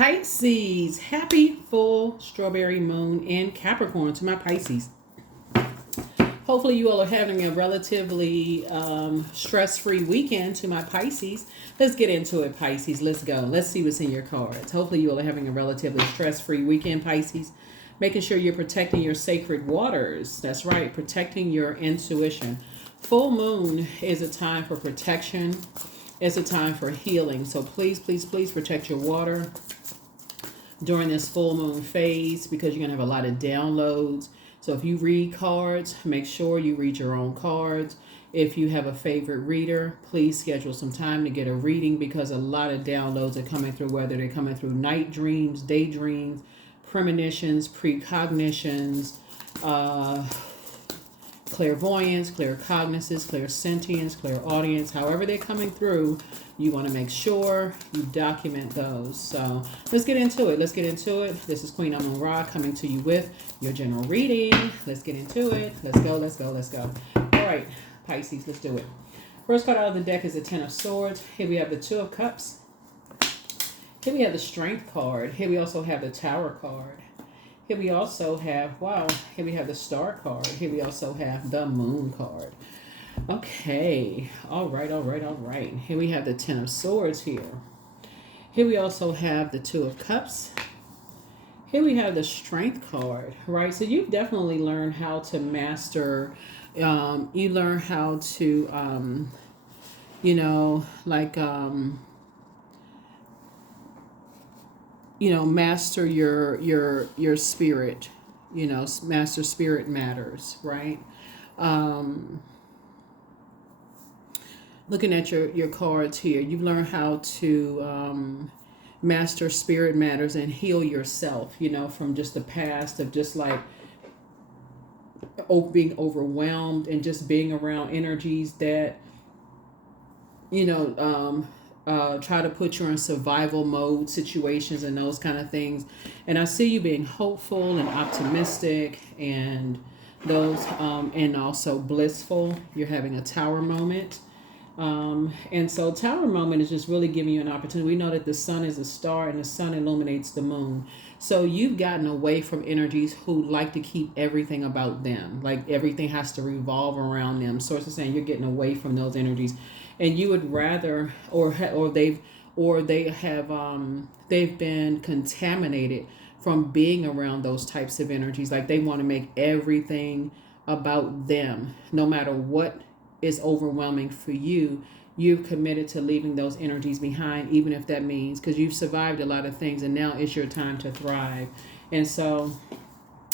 Pisces, happy full strawberry moon in Capricorn to my Pisces. Hopefully you all are having a relatively stress-free weekend to my Pisces. Let's get into it, Pisces. Let's go. Let's see what's in your cards. Hopefully you all are having a relatively stress-free weekend, Pisces. Making sure you're protecting your sacred waters. That's right, protecting your intuition. Full moon is a time for protection. It's a time for healing. So please, please, please protect your water during this full moon phase because you're going to have a lot of downloads. So if you read cards, make sure you read your own cards. If you have a favorite reader, please schedule some time to get a reading because a lot of downloads are coming through, whether they're coming through night dreams, daydreams, premonitions, precognitions, clairvoyance, claircognizance, clairsentience, clairaudience, however they're coming through, you want to make sure you document those. So let's get into it. Let's get into it. This is Queen Amun Ra coming to you with your general reading. Let's get into it. Let's go, let's go, let's go. All right, Pisces, let's do it. First card out of the deck is the Ten of Swords. Here we have the Two of Cups. Here we have the Strength card. Here we also have the Tower card. Here we also have, here we have the Star card. Here we also have the Moon card. Okay, all right. Here we have the Ten of Swords here. Here we also have the Two of Cups. Here we have the Strength card, right? So you've definitely learned how to master, you learn how to, master your spirit, master spirit matters, right? Looking at your cards here, you've learned how to master spirit matters and heal yourself, from just the past of just like being overwhelmed and just being around energies that, try to put you in survival mode situations and those kind of things. And I see you being hopeful and optimistic and those and also blissful. You're having a tower moment. And so tower moment is just really giving you an opportunity. We know that the sun is a star and the sun illuminates the moon. So you've gotten away from energies who like to keep everything about them. Like everything has to revolve around them. Source is saying you're getting away from those energies. And you would rather, they've been contaminated from being around those types of energies. Like they want to make everything about them, no matter what is overwhelming for you. You've committed to leaving those energies behind, even if that means, because you've survived a lot of things and now it's your time to thrive. And so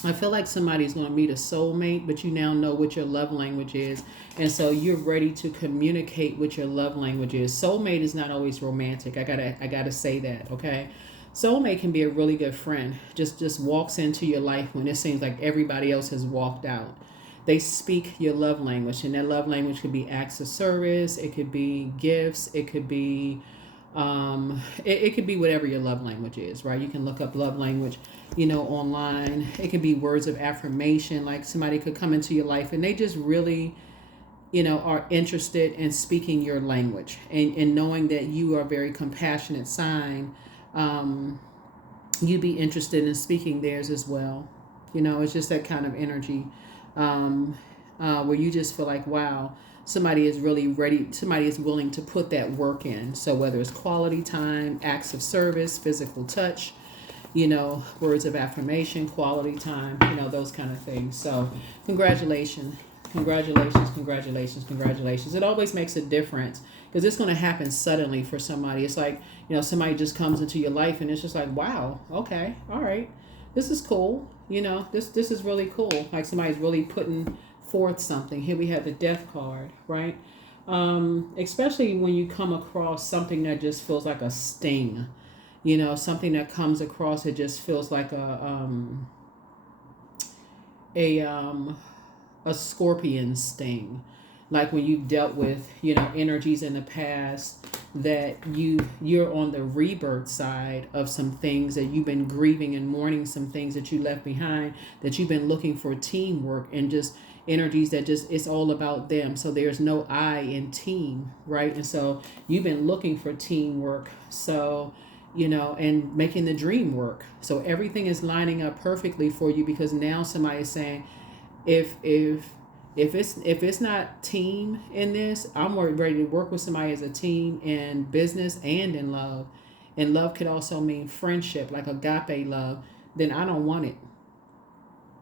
I feel like somebody's going to meet a soulmate, but you now know what your love language is. And so you're ready to communicate what your love language is. Soulmate is not always romantic. I gotta say that, okay? Soulmate can be a really good friend. Just walks into your life when it seems like everybody else has walked out. They speak your love language, and that love language could be acts of service. It could be gifts. It could be, it could be whatever your love language is, right? You can look up love language, online. It could be words of affirmation. Like somebody could come into your life and they just really, are interested in speaking your language and knowing that you are a very compassionate sign. You'd be interested in speaking theirs as well. It's just that kind of energy. Where you just feel like, wow, somebody is really ready. Somebody is willing to put that work in. So whether it's quality time, acts of service, physical touch, words of affirmation, quality time, those kind of things. So congratulations. It always makes a difference because it's going to happen suddenly for somebody. It's like, somebody just comes into your life and it's just like, wow, okay, all right. This is cool. This is really cool. Like somebody's really putting forth something. Here we have the Death card, right? Especially when you come across something that just feels like a sting, something that comes across, it just feels like a scorpion sting. Like when you've dealt with, energies in the past that you're on the rebirth side of some things that you've been grieving and mourning, some things that you left behind, that you've been looking for teamwork and just energies that just, it's all about them. So there's no I in team, right? And so you've been looking for teamwork. So and making the dream work. So everything is lining up perfectly for you, because now somebody is saying, if it's not team in this, I'm ready to work with somebody as a team in business and in love. And love could also mean friendship, like agape love. Then I don't want it.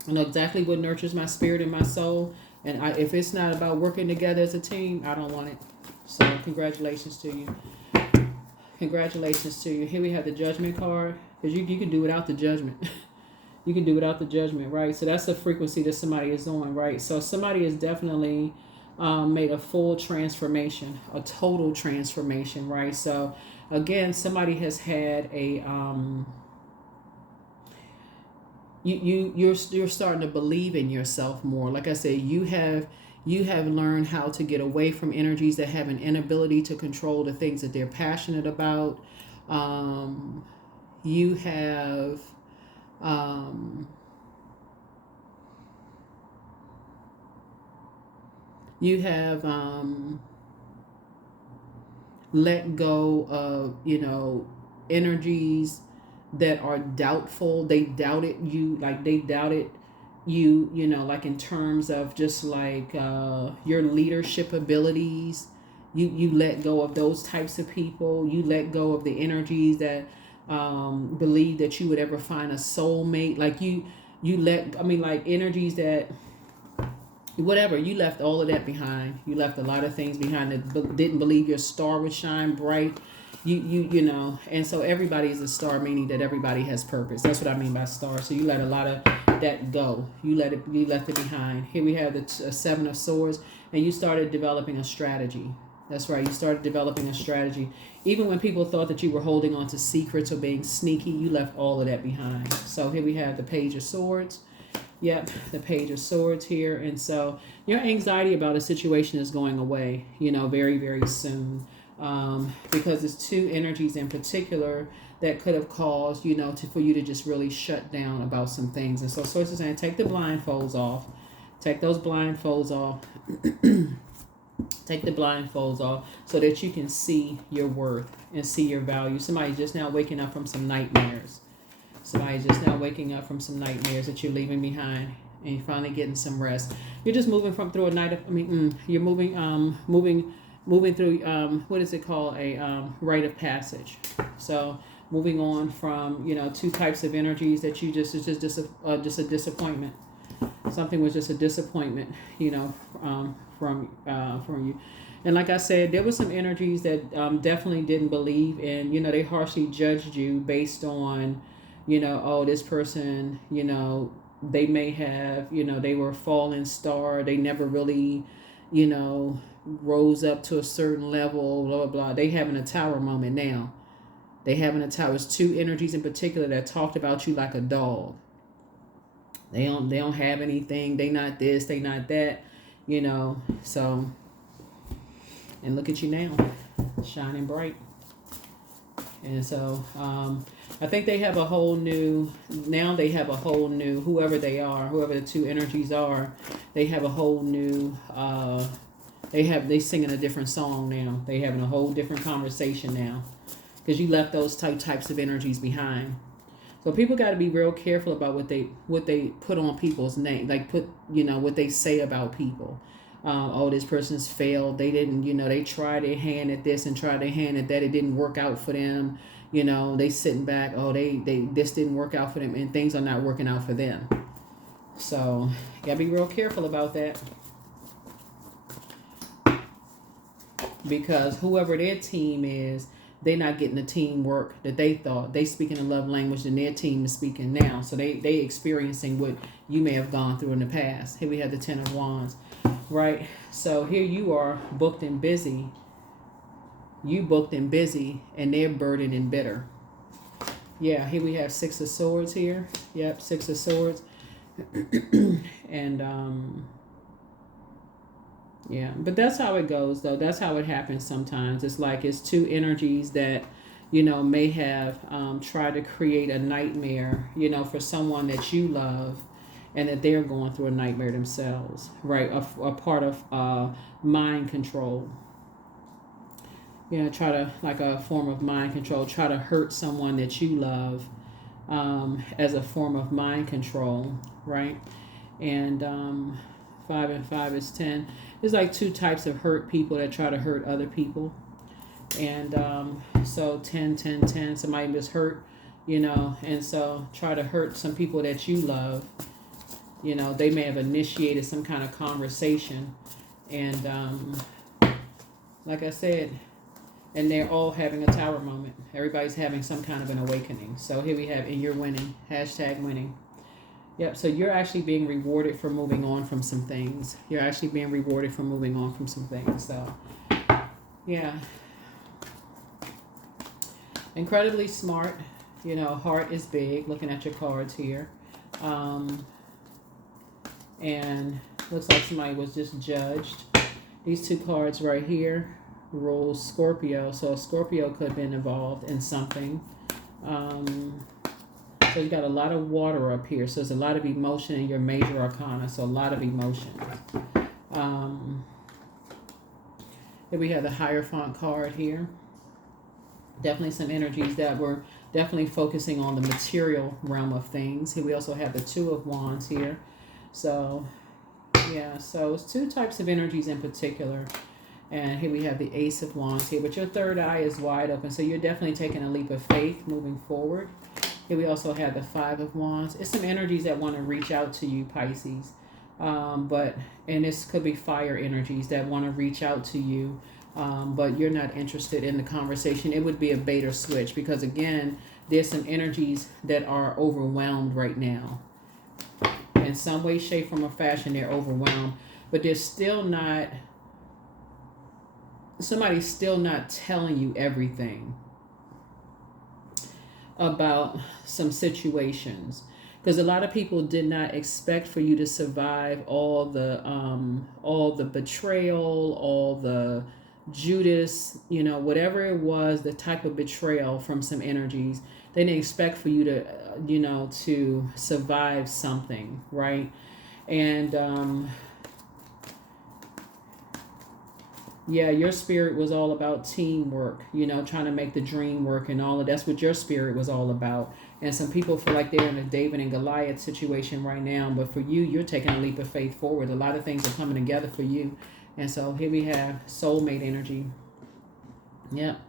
I know exactly what nurtures my spirit and my soul. And if it's not about working together as a team, I don't want it. So congratulations to you. Congratulations to you. Here we have the judgment card, because you can do without the judgment. You can do without the judgment, right? So that's the frequency that somebody is on, right? So somebody has definitely made a full transformation, a total transformation, right? So again, somebody has had a you're starting to believe in yourself more. Like I said, you have learned how to get away from energies that have an inability to control the things that they're passionate about. You have you have let go of energies that are doubtful. They doubted you, like they doubted you, like in terms of just like your leadership abilities. You let go of those types of people. You let go of the energies that believe that you would ever find a soulmate. Like like energies that whatever, you left all of that behind. You left a lot of things behind that didn't believe your star would shine bright. And so everybody is a star, meaning that everybody has purpose. That's what I mean by star. So you let a lot of that go. You left it behind. Here we have the Seven of Swords, and you started developing a strategy. That's right. You started developing a strategy. Even when people thought that you were holding on to secrets or being sneaky, you left all of that behind. So here we have the Page of Swords. Yep, the Page of Swords here. And so your anxiety about a situation is going away, very, very soon. Because it's two energies in particular that could have caused, for you to just really shut down about some things. And so Source is saying, take the blindfolds off. Take those blindfolds off. Take the blindfolds off so that you can see your worth and see your value. Somebody's just now waking up from some nightmares. Somebody's just now waking up from some nightmares that you're leaving behind, and you're finally getting some rest. You're just moving through a night of, you're moving through, what is it called? A rite of passage. So moving on from, two types of energies that you just a disappointment. Something was just a disappointment, from you. And like I said, there were some energies that definitely didn't believe in, they harshly judged you based on, this person, they may have, they were a fallen star. They never really, rose up to a certain level, blah, blah, blah. They having a tower moment now. They having a tower. It's two energies in particular that talked about you like a dog. They don't have anything. They not this, they not that, so, and look at you now, shining bright. And so, I think they have a whole new, whoever they are, whoever the two energies are, they have a whole new, they singing a different song now. They having a whole different conversation now, because you left those types of energies behind. So people got to be real careful about what they put on people's name, like what they say about people. This person's failed. They didn't, they tried their hand at this and tried their hand at that. It didn't work out for them. They sitting back. They this didn't work out for them, and things are not working out for them. So you gotta be real careful about that, because whoever their team is, they're not getting the teamwork that they thought. They speaking a love language and their team is speaking now. So they experiencing what you may have gone through in the past. Here we have the Ten of Wands, right? So here you are booked and busy. You booked and busy, and they're burdened and bitter. Yeah, here we have Six of Swords here. Yep, Six of Swords. And yeah, but that's how it goes, though. That's how it happens sometimes. It's like it's two energies that, may have tried to create a nightmare, for someone that you love, and that they're going through a nightmare themselves, right? A part of mind control. Yeah, try to, like a form of mind control, try to hurt someone that you love, as a form of mind control, right? And 5 and 5 is 10. There's like two types of hurt people that try to hurt other people. And so 10, 10, 10, somebody just hurt, and so try to hurt some people that you love. They may have initiated some kind of conversation. And like I said, and they're all having a tower moment. Everybody's having some kind of an awakening. So here we have, and you're winning, hashtag winning. Yep, so you're actually being rewarded for moving on from some things. You're actually being rewarded for moving on from some things. So, yeah. Incredibly smart. Heart is big, looking at your cards here. And looks like somebody was just judged. These two cards right here rules Scorpio. So a Scorpio could have been involved in something. So you got a lot of water up here. So there's a lot of emotion in your major arcana. So a lot of emotion. Here we have the Hierophant card here. Definitely some energies that were definitely focusing on the material realm of things. Here we also have the Two of Wands here. So, yeah. So it's two types of energies in particular. And here we have the Ace of Wands here. But your third eye is wide open. So you're definitely taking a leap of faith moving forward. Here we also have the Five of Wands. It's some energies that want to reach out to you, Pisces. And this could be fire energies that want to reach out to you. But you're not interested in the conversation. It would be a bait or switch because, again, there's some energies that are overwhelmed right now. In some way, shape, form, or fashion, they're overwhelmed. But they're still not... Somebody's still not telling you everything about some situations, because a lot of people did not expect for you to survive all the betrayal, all the Judas, whatever it was, the type of betrayal from some energies. They didn't expect for you to to survive something, right? And yeah, your spirit was all about teamwork, trying to make the dream work and all of that's what your spirit was all about. And some people feel like they're in a David and Goliath situation right now, but for you, you're taking a leap of faith forward. A lot of things are coming together for you. And so here we have soulmate energy. Yep.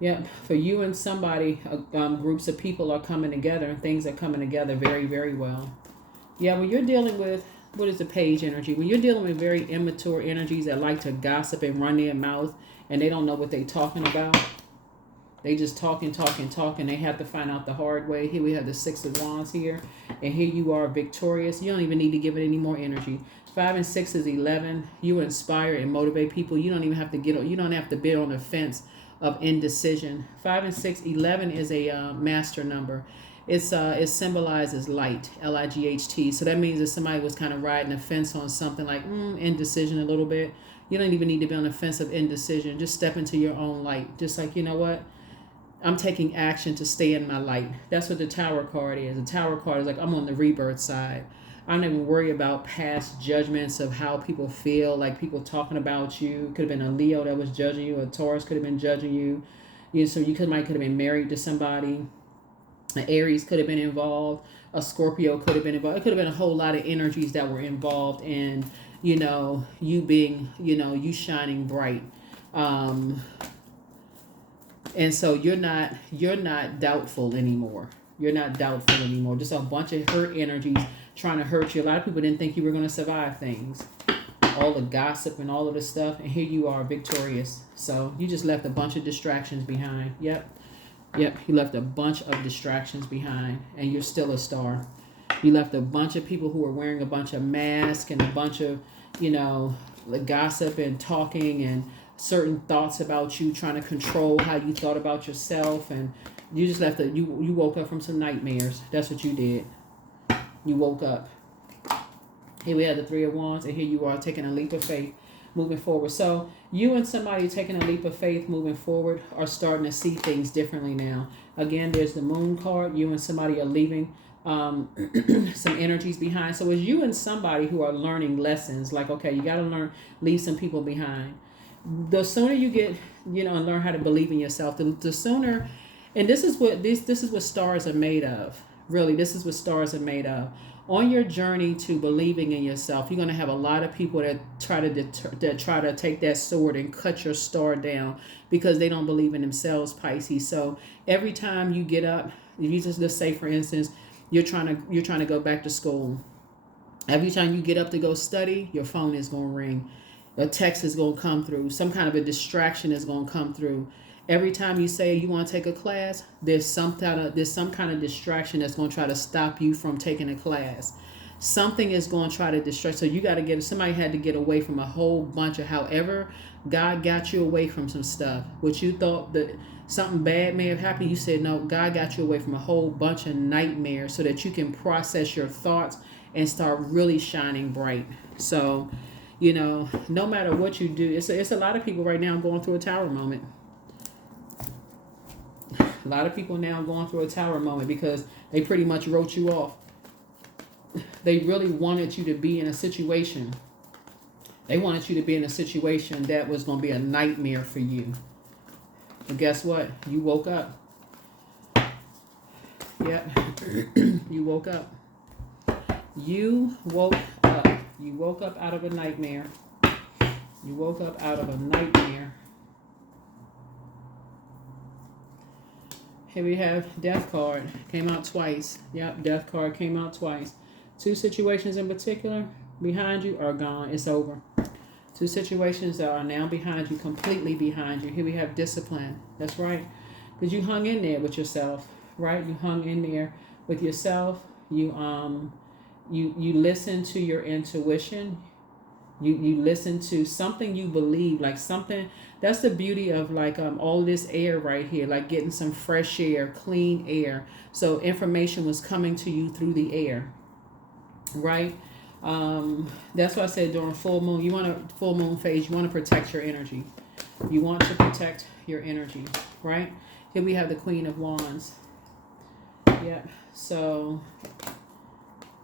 Yep. For you and somebody, groups of people are coming together and things are coming together very, very well. Yeah, when you're dealing with, what is the page energy? When you're dealing with very immature energies that like to gossip and run their mouth and they don't know what they're talking about. They just talking. They have to find out the hard way. Here we have the Six of Wands here. And here you are victorious. You don't even need to give it any more energy. 5 and 6 is 11. You inspire and motivate people. You don't even have to you don't have to be on the fence of indecision. 5 and 6, 11 is a master number. It symbolizes light, L-I-G-H-T. So that means that somebody was kind of riding a fence on something like indecision a little bit. You don't even need to be on the fence of indecision. Just step into your own light. Just like, you know what? I'm taking action to stay in my light. That's what the Tower card is. The Tower card is like, I'm on the rebirth side. I don't even worry about past judgments of how people feel, like people talking about you. It could have been a Leo that was judging you. A Taurus could have been judging you. So might could have been married to somebody. An Aries could have been involved. A Scorpio could have been involved. It could have been a whole lot of energies that were involved in, you being, you shining bright. And so you're not doubtful anymore. You're not doubtful anymore. Just a bunch of hurt energies trying to hurt you. A lot of people didn't think you were going to survive things. All the gossip and all of this stuff. And here you are victorious. So you just left a bunch of distractions behind. Yep, you left a bunch of distractions behind. And you're still a star. You left a bunch of people who were wearing a bunch of masks and a bunch of, gossip and talking and certain thoughts about you, trying to control how you thought about yourself. And you just left you woke up from some nightmares. That's what you did. You woke up. Here we have the Three of Wands, and here you are taking a leap of faith moving forward. So you and somebody taking a leap of faith moving forward are starting to see things differently now. Again, there's the Moon card. You and somebody are leaving some energies behind. So it's you and somebody who are learning lessons. Like, okay, you got to leave some people behind. The sooner you get, and learn how to believe in yourself, the sooner. And this is what stars are made of. Really, this is what stars are made of. On your journey to believing in yourself, you're going to have a lot of people that try to take that sword and cut your star down because they don't believe in themselves, Pisces. So every time you get up, if you just say, for instance, you're trying to go back to school. Every time you get up to go study, your phone is going to ring. A text is going to come through. Some kind of a distraction is going to come through. Every time you say you want to take a class, there's some kind of distraction that's going to try to stop you from taking a class. Something is going to try to distract. So you got to somebody had to get away from a whole bunch of, however God got you away from some stuff. What you thought that something bad may have happened, you said, no, God got you away from a whole bunch of nightmares so that you can process your thoughts and start really shining bright. So, no matter what you do, it's a lot of people right now going through a tower moment. A lot of people now going through a tower moment because they pretty much wrote you off. They really wanted you to be in a situation. They wanted you to be in a situation that was going to be a nightmare for you. But guess what? You woke up. Yep. You woke up. You woke up. You woke up out of a nightmare. You woke up out of a nightmare. Here we have Death card. Came out twice. Yep, Death card came out twice. Two situations in particular behind you are gone. It's over. Two situations that are now behind you, completely behind you. Here we have discipline. That's right. Because you hung in there with yourself, right? You hung in there with yourself. You listen to your intuition. You listen to something you believe, like something. That's the beauty of like all this air right here, like getting some fresh air, clean air. So information was coming to you through the air, right? That's why I said during full moon, full moon phase, you want to protect your energy. You want to protect your energy, right? Here we have the Queen of Wands. Yep. So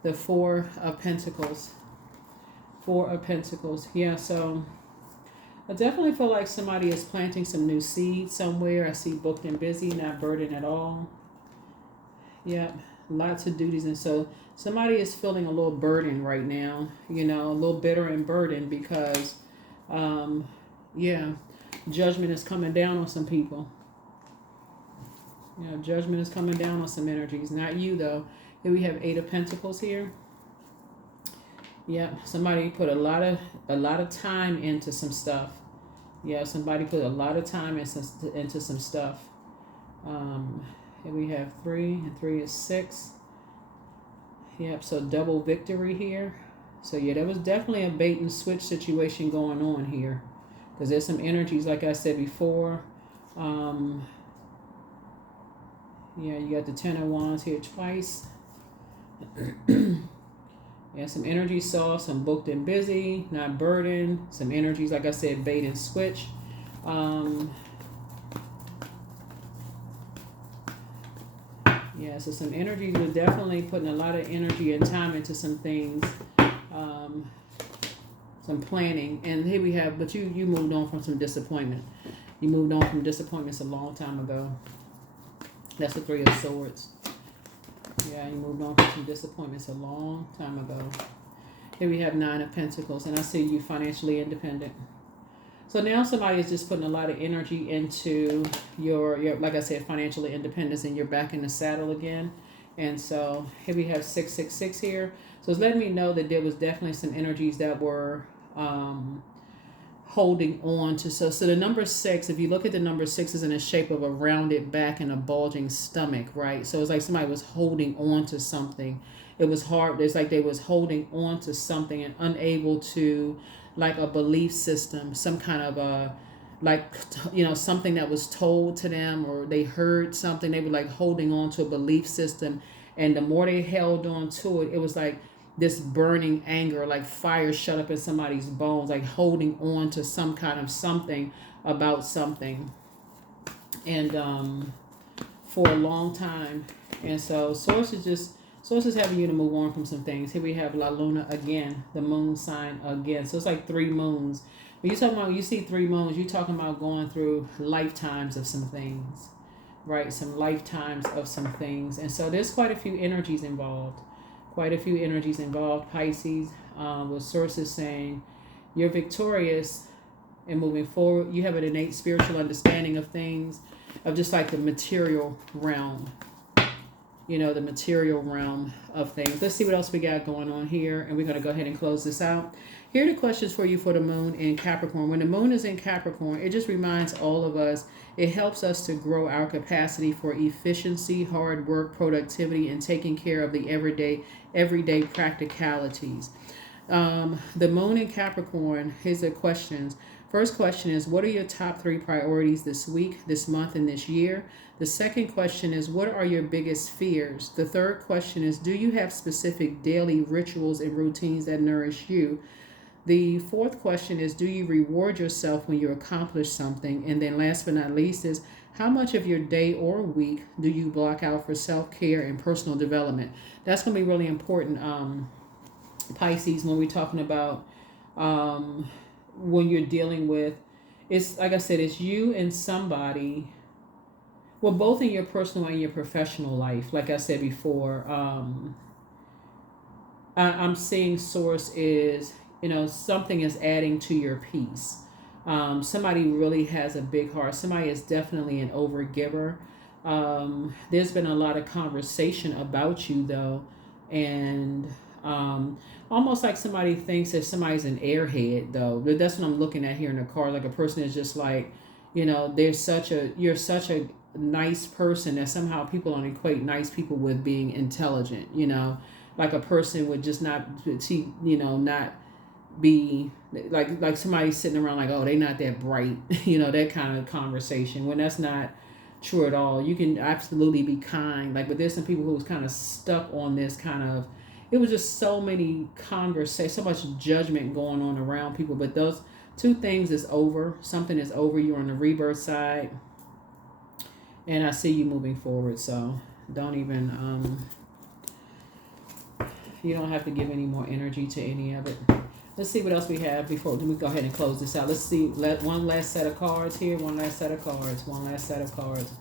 the Four of Pentacles. Four of Pentacles. Yeah, so I definitely feel like somebody is planting some new seeds somewhere. I see booked and busy, not burdened at all. Yep, lots of duties. And so somebody is feeling a little burden right now, a little bitter and burdened because, judgment is coming down on some people. Judgment is coming down on some energies. Not you, though. Here we have Eight of Pentacles here. Yep, somebody put a lot of time into some stuff. Yeah, somebody put a lot of time into some stuff. Here we have 3, and 3 is 6. Yep, so double victory here. So yeah, there was definitely a bait and switch situation going on here. Because there's some energies, like I said before. You got the Ten of Wands here twice. Yeah, some energy saw, some booked and busy, not burdened. Some energies, like I said, bait and switch. So some energies were definitely putting a lot of energy and time into some things. Some planning. And here we have, but you moved on from some disappointment. You moved on from disappointments a long time ago. That's the Three of Swords. Yeah, you moved on from some disappointments a long time ago. Here we have Nine of Pentacles, and I see you financially independent. So now somebody is just putting a lot of energy into your like I said, financially independence, and you're back in the saddle again. And so here we have 666 here. So it's letting me know that there was definitely some energies that were holding on to. So the number 6, if you look at the number 6, is in the shape of a rounded back and a bulging stomach, right? So it's like somebody was holding on to something. It was hard. It's like they was holding on to something and unable to, like a belief system, some kind of a, something that was told to them, or they heard something. They were like holding on to a belief system. And the more they held on to it, it was like this burning anger, like fire shut up in somebody's bones, like holding on to some kind of something about something. And for a long time. And so Source is having you to move on from some things. Here we have La Luna again, the moon sign again. So it's like 3 moons. When you talking about, you see 3 moons, you talking about going through lifetimes of some things, right? Some lifetimes of some things. And so there's quite a few energies involved. Quite a few energies involved, Pisces, with sources saying you're victorious and moving forward. You have an innate spiritual understanding of things, of just like the material realm, the material realm of things. Let's see what else we got going on here. And we're going to go ahead and close this out. Here are the questions for you for the moon in Capricorn. When the moon is in Capricorn, it just reminds all of us, it helps us to grow our capacity for efficiency, hard work, productivity, and taking care of the everyday practicalities. The moon in Capricorn, here's the questions. First question is, what are your top 3 priorities this week, this month, and this year? The second question is, what are your biggest fears? The third question is, do you have specific daily rituals and routines that nourish you? The fourth question is, do you reward yourself when you accomplish something? And then last but not least is, how much of your day or week do you block out for self-care and personal development? That's going to be really important, Pisces, when we're talking about when you're dealing with, it's like I said, it's you and somebody, well, both in your personal and your professional life. Like I said before, I'm seeing source is, something is adding to your peace. Somebody really has a big heart. Somebody is definitely an overgiver. There's been a lot of conversation about you, though, and almost like somebody thinks that somebody's an airhead, though. But that's what I'm looking at here in the card. Like a person is just like, you're such a nice person that somehow people don't equate nice people with being intelligent. Like a person would just not not be like somebody sitting around like, oh, they not that bright, that kind of conversation, when that's not true at all. You can absolutely be kind, but there's some people who was kind of stuck on this kind of, it was just so many conversations, so much judgment going on around people. But those 2 things is over. Something is over. You're on the rebirth side, and I see you moving forward. So don't even you don't have to give any more energy to any of it. Let's see what else we have before we go ahead and close this out. Let's see. One last set of cards here. One last set of cards. One last set of cards.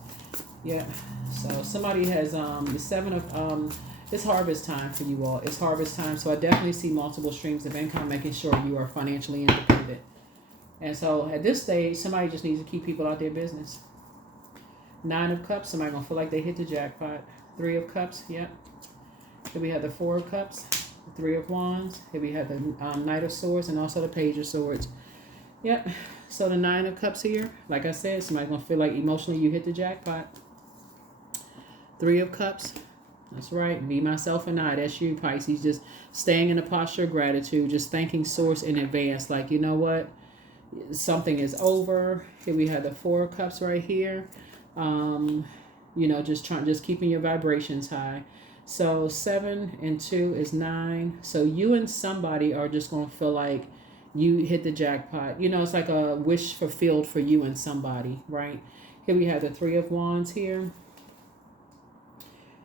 Yeah. So somebody has the 7 of it's harvest time for you all. It's harvest time. So I definitely see multiple streams of income, making sure you are financially independent. And so at this stage, somebody just needs to keep people out their business. 9 of Cups. Somebody gonna feel like they hit the jackpot. 3 of Cups. Yep. Here we have the 4 of Cups. 3 of Wands. Here we have the Knight of Swords and also the Page of Swords. Yep. So the 9 of Cups here, like I said, somebody's going to feel like emotionally you hit the jackpot. 3 of Cups. That's right. Me, myself, and I. That's you, Pisces. Just staying in a posture of gratitude. Just thanking Source in advance. Like, you know what? Something is over. Here we have the 4 of Cups right here. Just keeping your vibrations high. So 7 and 2 is 9. So you and somebody are just going to feel like you hit the jackpot. It's like a wish fulfilled for you and somebody, right? Here we have the 3 of Wands here.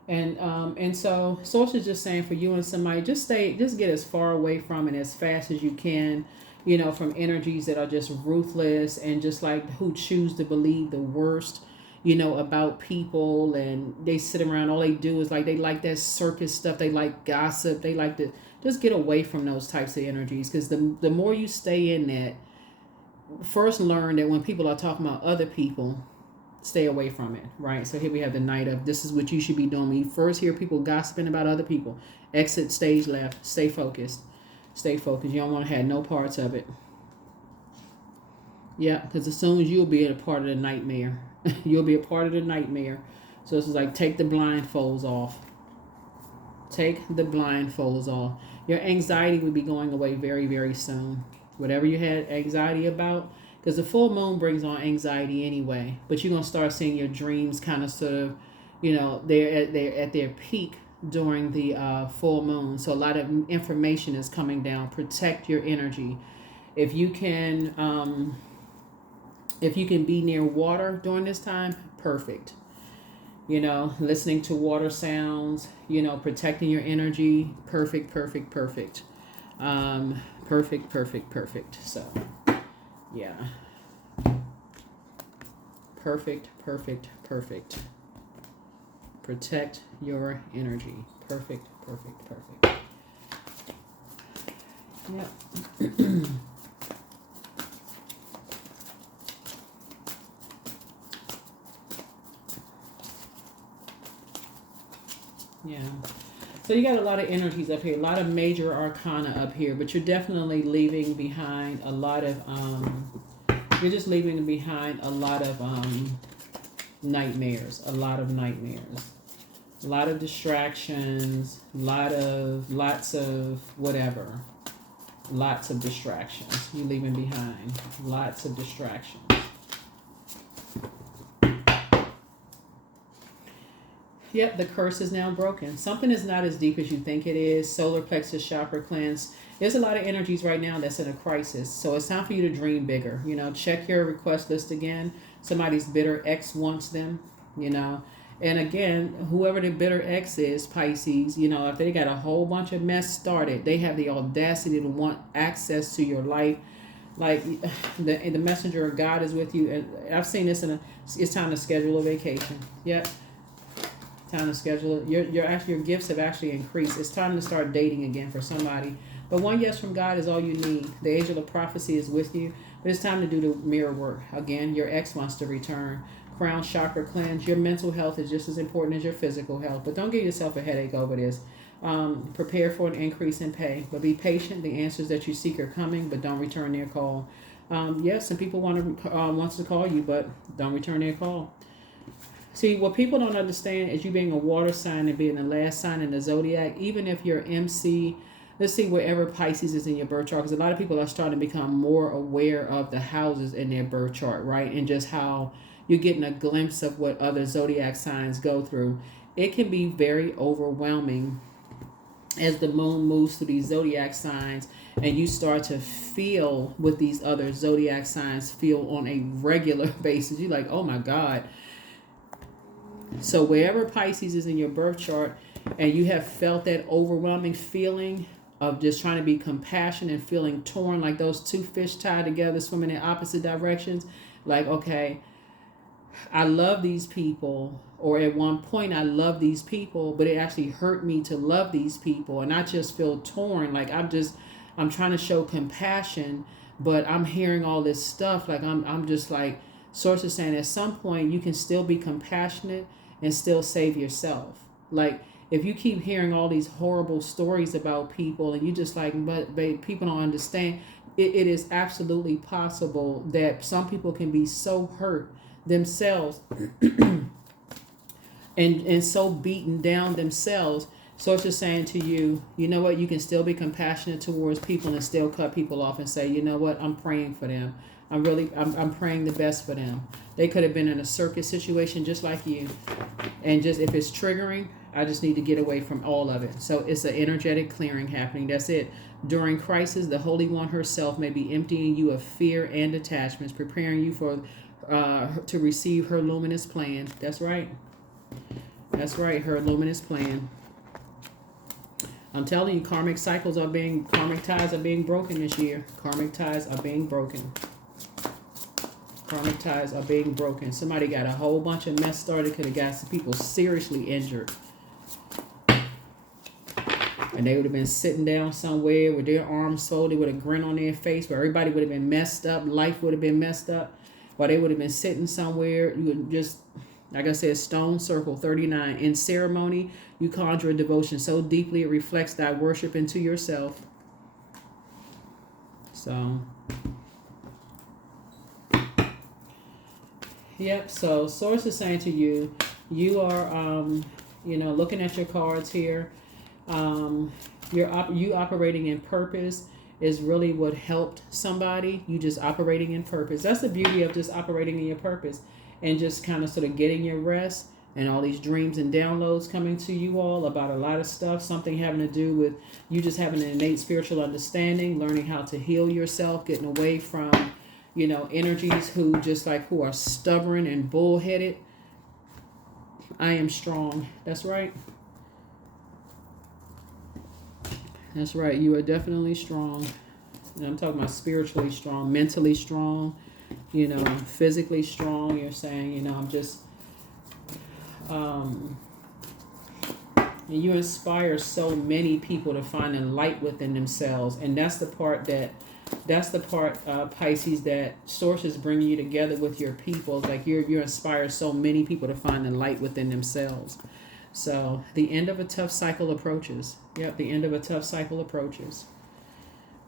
And so Source is just saying for you and somebody, just get as far away from it as fast as you can, from energies that are just ruthless and just like who choose to believe the worst, about people, and they sit around, all they do is they like that circus stuff, they like gossip, they like to just get away from those types of energies, because the more you stay in that, first learn that when people are talking about other people, stay away from it, right? So here we have the Knight of, this is what you should be doing. When you first hear people gossiping about other people, exit stage left, stay focused. You don't want to have no parts of it. Yeah, because as soon as you'll be a part of the nightmare. You'll be a part of the nightmare. So this is like, take the blindfolds off. Take the blindfolds off. Your anxiety will be going away very, very soon. Whatever you had anxiety about, because the full moon brings on anxiety anyway. But you're going to start seeing your dreams kind of sort of, they're at their peak during the full moon. So a lot of information is coming down. Protect your energy. If you can be near water during this time, perfect. Listening to water sounds, protecting your energy, perfect. Perfect. So Yeah. Perfect, perfect, perfect. Protect your energy. Perfect, perfect, perfect. Yep. Yeah. So you got a lot of energies up here, a lot of major arcana up here, but you're definitely leaving behind a lot of you're just leaving behind a lot of nightmares, a lot of nightmares. A lot of distractions, lots of whatever. Lots of distractions. You're leaving behind. Lots of distractions. Yep, the curse is now broken. Something is not as deep as you think it is. Solar plexus chakra cleanse. There's a lot of energies right now that's in a crisis. So it's time for you to dream bigger. You know, check your request list again. Somebody's bitter ex wants them, you know. And again, whoever the bitter ex is, Pisces, you know, if they got a whole bunch of mess started, they have the audacity to want access to your life. Like the messenger of God is with you. And I've seen this it's time to schedule a vacation. Yep. Time to schedule it. Your gifts have actually increased. It's time to start dating again for somebody. But one yes from God is all you need. The angel of prophecy is with you. But it's time to do the mirror work. Again, your ex wants to return. Crown chakra cleanse. Your mental health is just as important as your physical health. But don't give yourself a headache over this. Prepare for an increase in pay. But be patient. The answers that you seek are coming, but don't return their call. Yes, some people wants to call you, but don't return their call. See, what people don't understand is you being a water sign and being the last sign in the zodiac, even if you're MC, let's see, wherever Pisces is in your birth chart, because a lot of people are starting to become more aware of the houses in their birth chart, right? And just how you're getting a glimpse of what other zodiac signs go through. It can be very overwhelming as the moon moves through these zodiac signs and you start to feel what these other zodiac signs feel on a regular basis. You're like, oh my God. So wherever Pisces is in your birth chart and you have felt that overwhelming feeling of just trying to be compassionate and feeling torn, like those two fish tied together swimming in opposite directions, like, okay, I love these people, or at one point I love these people, but it actually hurt me to love these people, and I just feel torn. Like I'm trying to show compassion, but I'm hearing all this stuff. Like I'm just like, Source is saying at some point you can still be compassionate and still save yourself. Like if you keep hearing all these horrible stories about people and you just like, but people don't understand, it is absolutely possible that some people can be so hurt themselves and so beaten down themselves. So it's just saying to you, you know what, you can still be compassionate towards people and still cut people off and say, you know what, I'm praying for them. I'm praying the best for them. They could have been in a circus situation just like you. And just if it's triggering, I just need to get away from all of it. So it's an energetic clearing happening. That's it. During crisis, the Holy One herself may be emptying you of fear and attachments, preparing you for to receive her luminous plan. That's right. That's right, her luminous plan. I'm telling you, karmic ties are being broken this year. Karmic ties are being broken. Karmic ties are being broken. Somebody got a whole bunch of mess started, could have got some people seriously injured. And they would have been sitting down somewhere with their arms folded with a grin on their face, where everybody would have been messed up, life would have been messed up, while they would have been sitting somewhere. You would just, like I said, stone circle 39. In ceremony, you conjure a devotion so deeply it reflects thy worship into yourself. So, yep. So, Source is saying to you, you are, looking at your cards here. You operating in purpose is really what helped somebody. You just operating in purpose. That's the beauty of just operating in your purpose and just kind of sort of getting your rest, and all these dreams and downloads coming to you all about a lot of stuff, something having to do with you just having an innate spiritual understanding, learning how to heal yourself, getting away from, energies who are stubborn and bullheaded. I am strong. That's right. That's right. You are definitely strong. And I'm talking about spiritually strong, mentally strong, you know, physically strong. You're saying, you know, I'm just, you inspire so many people to find a light within themselves. And that's the part, Pisces, that sources bring you together with your people. Like you inspire so many people to find the light within themselves. So the end of a tough cycle approaches. Yep, the end of a tough cycle approaches.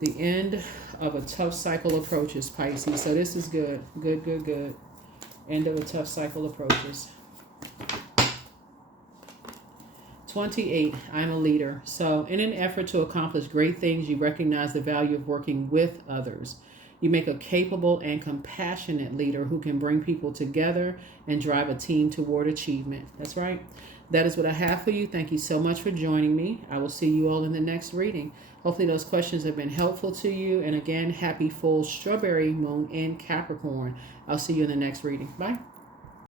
The end of a tough cycle approaches, Pisces. So this is good. Good, good, good. End of a tough cycle approaches. 28, I'm a leader. So in an effort to accomplish great things, you recognize the value of working with others. You make a capable and compassionate leader who can bring people together and drive a team toward achievement. That's right. That is what I have for you. Thank you so much for joining me. I will see you all in the next reading. Hopefully those questions have been helpful to you. And again, happy full strawberry moon in Capricorn. I'll see you in the next reading. Bye.